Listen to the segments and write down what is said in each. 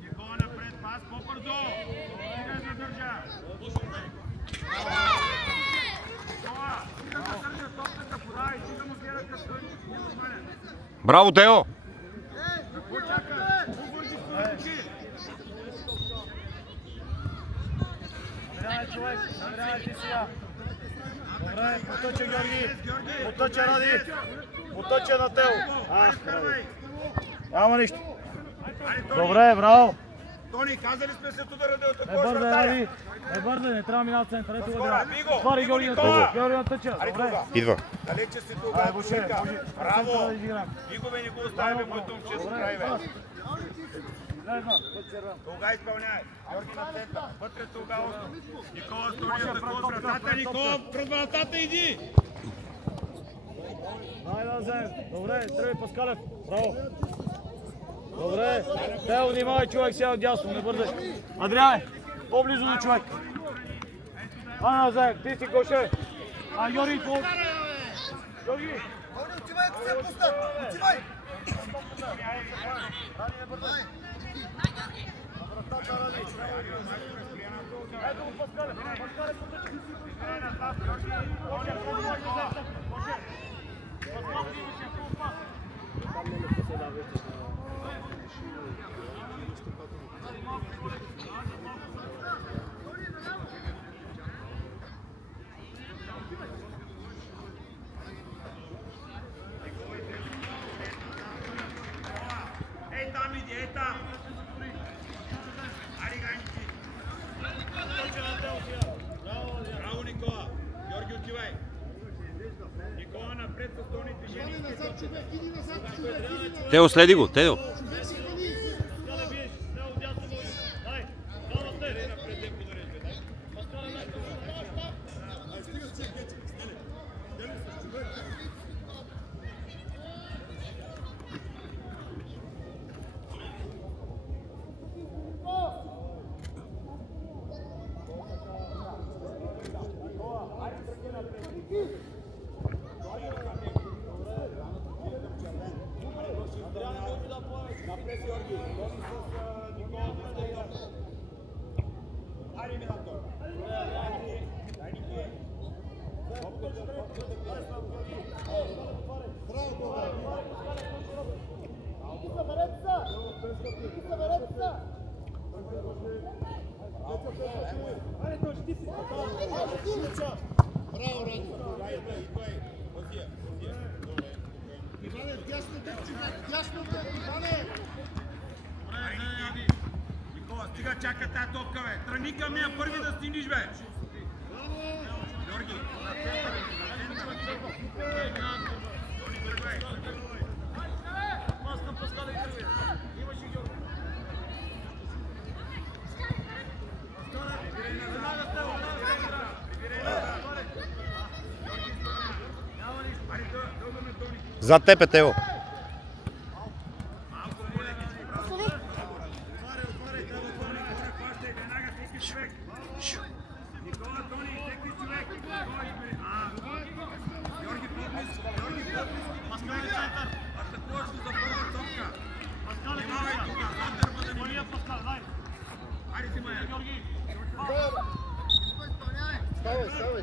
Никола напред, пас по-бързо! Стига да държа! Браво, Тео! Добре, потъча Георги! Потъча Ради! Потъча на Тео! Няма нищо! Добре, браво! Тони, казали сме се тук да атакуваш вратаря! Не бързай, не трябва минал център, ето го град. Отвори Георги на тъча, Георги на тъча, добре. Идва. Далече си тук, Бушека. Браво! Бигове не го оставяме, моето момче с край, бе. Тога изпълняй. Георги на център, вътре тога остро. Никола стори атакува с вратата, Никола пред вратата иди! Дай да вземем. Добре, тръгай Паскалев. Браво. Добре. Тео, внимавай, човек сега отдясно, не бързай. Адриане, по-близо до човек. Ай, назад, ти си Гоше. Георги, твой. Георги. Отивай, ако се пуста. Отивай. Ради, не бързай. Ето го Паскалев. Паскалев потъчи. Ей там иди, ей там! Браво, Никола! Георги, отивай! Никола напред с тони движение. Тео, следи го, Тео. Браво, Ради! Иване, дясно те, Иване! Никола, стига чака тази топка, бе! Тръгни към нея първи да стигнеш, бе! Георги! Зад теб е Тео.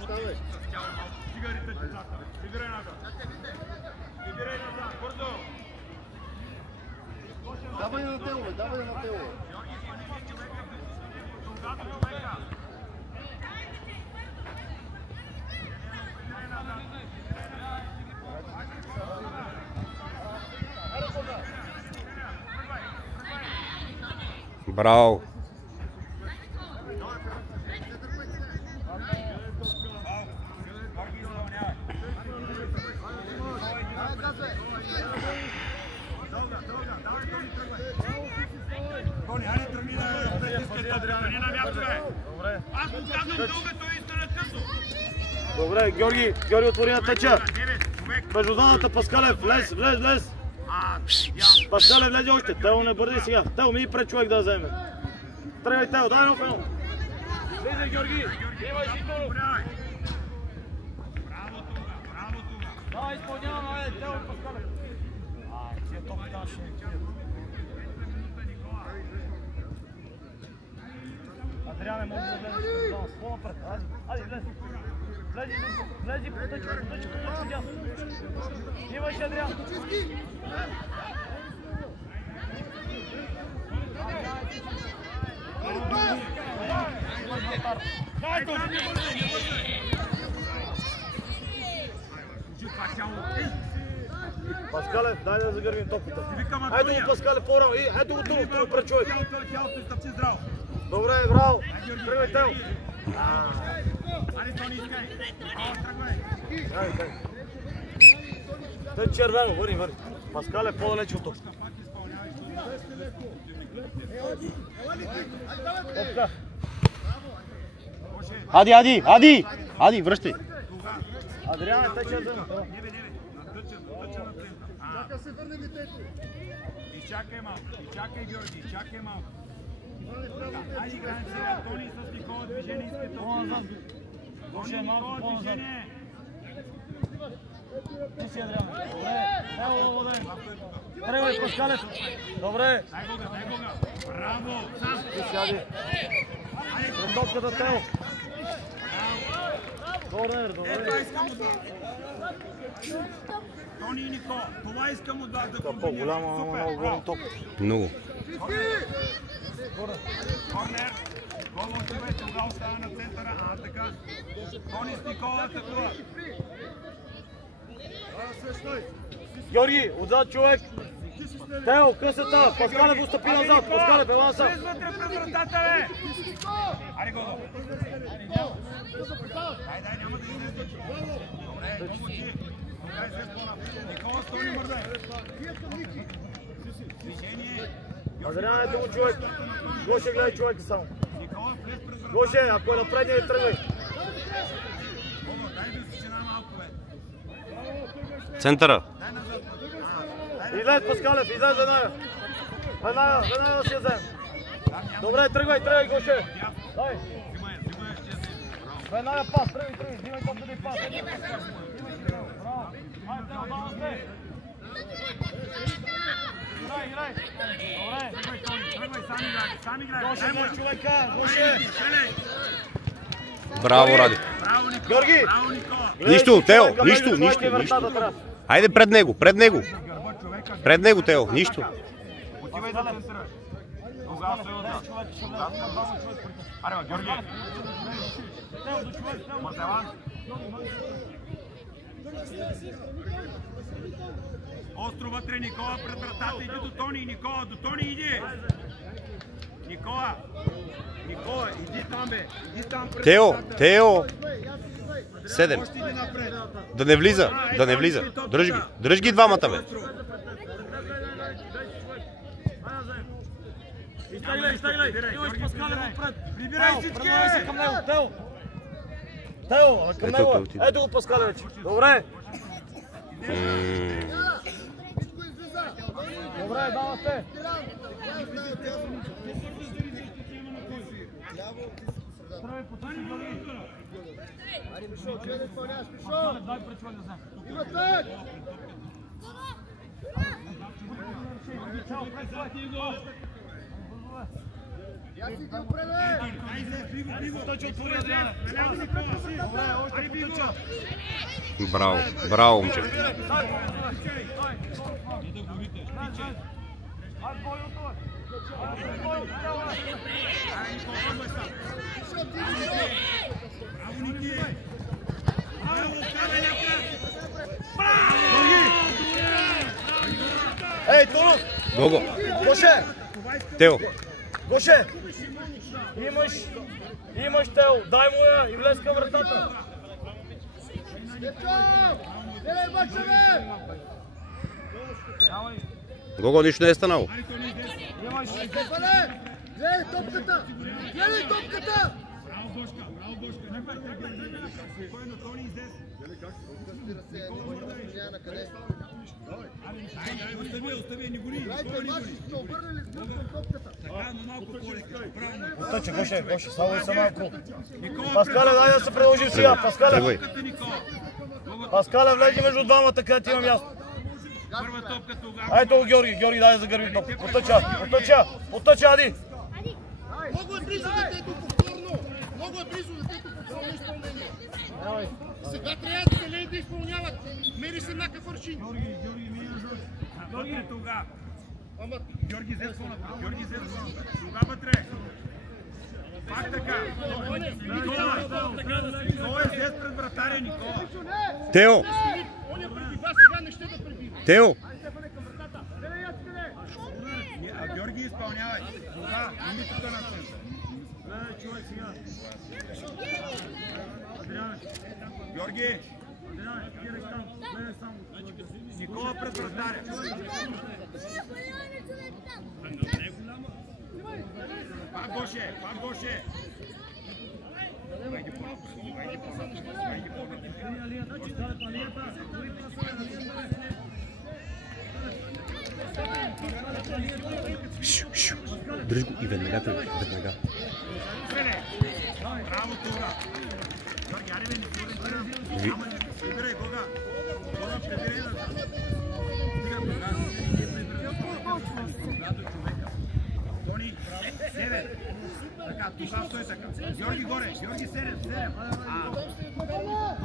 Ставай! Давай на Тео! Браво. Добре, Георги отвори на тъча. Между двамата Паскалев, влез. Паскалев, влезе още. Тео, не бързи сега. Тео, ми пред човек да вземе. Тръгай, Тео, дай едно едно. Влезе, Георги. Имай си Торо. Давай, изпълняваме, айде, Тео, Паскале. Тия топи там ще не кидат. Адриане, може да влезеш в зона, по-напред, айде, влез. Влези, потъчи, дясно. Имаш, Адриан. Паскале, дай да загърбим топката. Ето го, Паскале, по-рано. Ето го тук пред човек. Добре, браво. Тръгвай, Тео. Тъй червено, върни. Паскале, по-далеч от тук. Топка. Ади, връщай. Адриане, тече дъно. Чака се върне детето. Изчакай Георги, изчакай малко. Айде играем сега, Тони с Никола, движение искате. Гоше, малко по-назад. Ти си, Адриане. Добре, тръгвай, Паскалев. Добре. Дай Бога. Браво, сам. Ти сяди. Пред топката, Тео. Корнер, добре. Тони и Никола, това искам от вас да комбинирате. По-голяма, ама много голям топ. Много. Корнер, Голошове, тогава остава на центъра, така. Тони с Никола атакува. Георги, отзад човек. Тео, късата. Паскалев отстъпи назад. Паскалев, ела са. Влез вътре пред вратата, бе! Ари Гого. Дай, няма да излезе. Добре, много ти. Никола, Тони мърдай. Движение. Адриан, ето го човек. Гоше, гледай човека само. Никола, влез пред вратата. Гоше, ако е напредния, тръгвай. Гого, дай да изчина малко, бе. Центъра. Излез, Паскалев, излез веднага. Веднага да си я взем. Добре, тръгвай, Гоше. Дай. Веднага пас, тръгвай, взимай топката и пас. Браво. Айде, Тео, дава сте. Играй. Добре. Тръгвай, сам играй. Гоше, гледай човека, Гоше. Браво, Ради. Браво, Никола. Георги. Браво, Никола. Нищо, Тео, нищо. Айде пред него. Пред него, Тео, нищо. Отивай да центъраш. Тогава стои отзад. Аре, Георги. Мартелан. Остро вътре, Никола пред вратата. Иди до Тони. Никола, до Тони иди. Никола, иди там, бе. Иди там пред вратата. Тео. 7. Още иди напред. Да не влиза. Дръж ги двамата, бе. Изтегляй. Имаш Паскалев отпред. Прибирай всички. Прибирай се към него. Тео, към него. Ето го Паскалев вече. Добре. Добре, дава сте. Дай пред човек да знам. Браво, момче. Ей, Турус! Гого. Гоше! Тео. Гоше! Имаш Тео, дай му я и влез към вратата. Гого, нищо не е станало. Имаш... Гледай топката! Браво, Бошка. Спокойно, Тони, излез. Остави, не гори. Така, но малко по-лека. Оттъче, Гоше, само малко. Паскале, дай да се продължим сега, Паскале. Тръгвай. Паскале, влезе между двамата, където има място. Първа топка тогава. Ето го Георги, Георги дай за гърби топ. Потъча, Ади. Много е близо детето повторно. Много е близо детето повторно изпълнение. Сега трябва да се леят да изпълняват. Мери се накъв аршин. Вътре тогава. Ама... Георги Зецко напред. Георги Зецко напред. Тогава вътре. Пак така. Никола е зец пред вратаря, Никола. Тео! Оня пребива, сега не ще да пребива. Тео! А Георги изпълнявай. Тогава, ими тук на център. Човек сега. Георги! Никола пред вратаря. Пак Гоше, пак Гоше. Дръж го и веднага тръгва, веднага. Браво, Тура! Георги, аре бе, не се ориентирам. Играй, Гога. Гога, прибирай да... Стига, Гога. Тони, 7. Така, тогава стой така. Георги горе, Георги 7.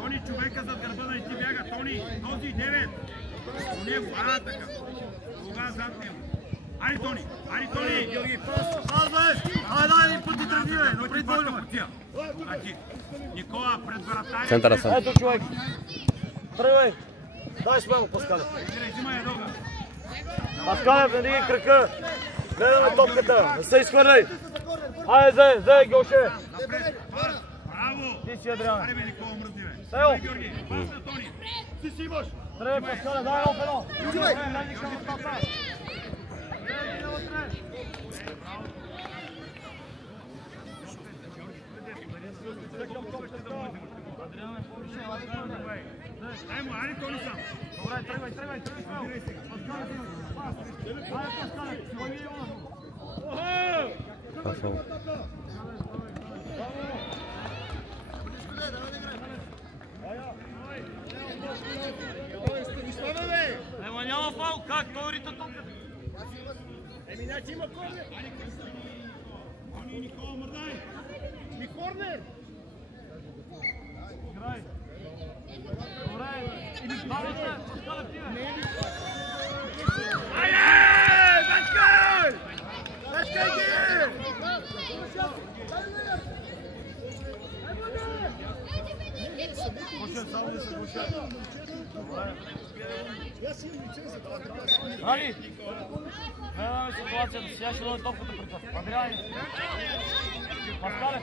Тони, човека зад гърба да не ти бяга. Тони, този 9. До него, така. Тогава зад него. Ай, Тони! Ай, Тони! Георги, пас, бе! Айде, един път ти тръгни, бе! Но при двойно! Никола, пред вратаря. Центъра съм. Ето човек! Тръгвай! Дай смело, Паскале! Взимай едога. Паскале, не диги крака! Гледаме топката! Не се изхвърляй! Айде, зе, Геоше! Напред! Браво! Ти си, Адриан! Аре бе, Никола, мръдни, бе! Тео! Георги, пас на Тони! Ти си имаш. Тръгвай, Паскале, дай оф едно! Дай му, аре Тони сам! Добре, тръгвай! Паскале, твой Пасал. Станислава, бе! Ема няма фаул, как? Той рита топката! Еми, значи има корнер! Тони, Никола, мърдай! Ми корнер! Играй! Добре! Или двамата! Паскале, ти, бе! Айде! Бачкай! Бачкай ги! Гоше, само да се Гоше! Добре! Аз имам лицензия, това така. Драги! Гледаме ситуацията, сега ще дойде топката при това. Адриан! Паскале!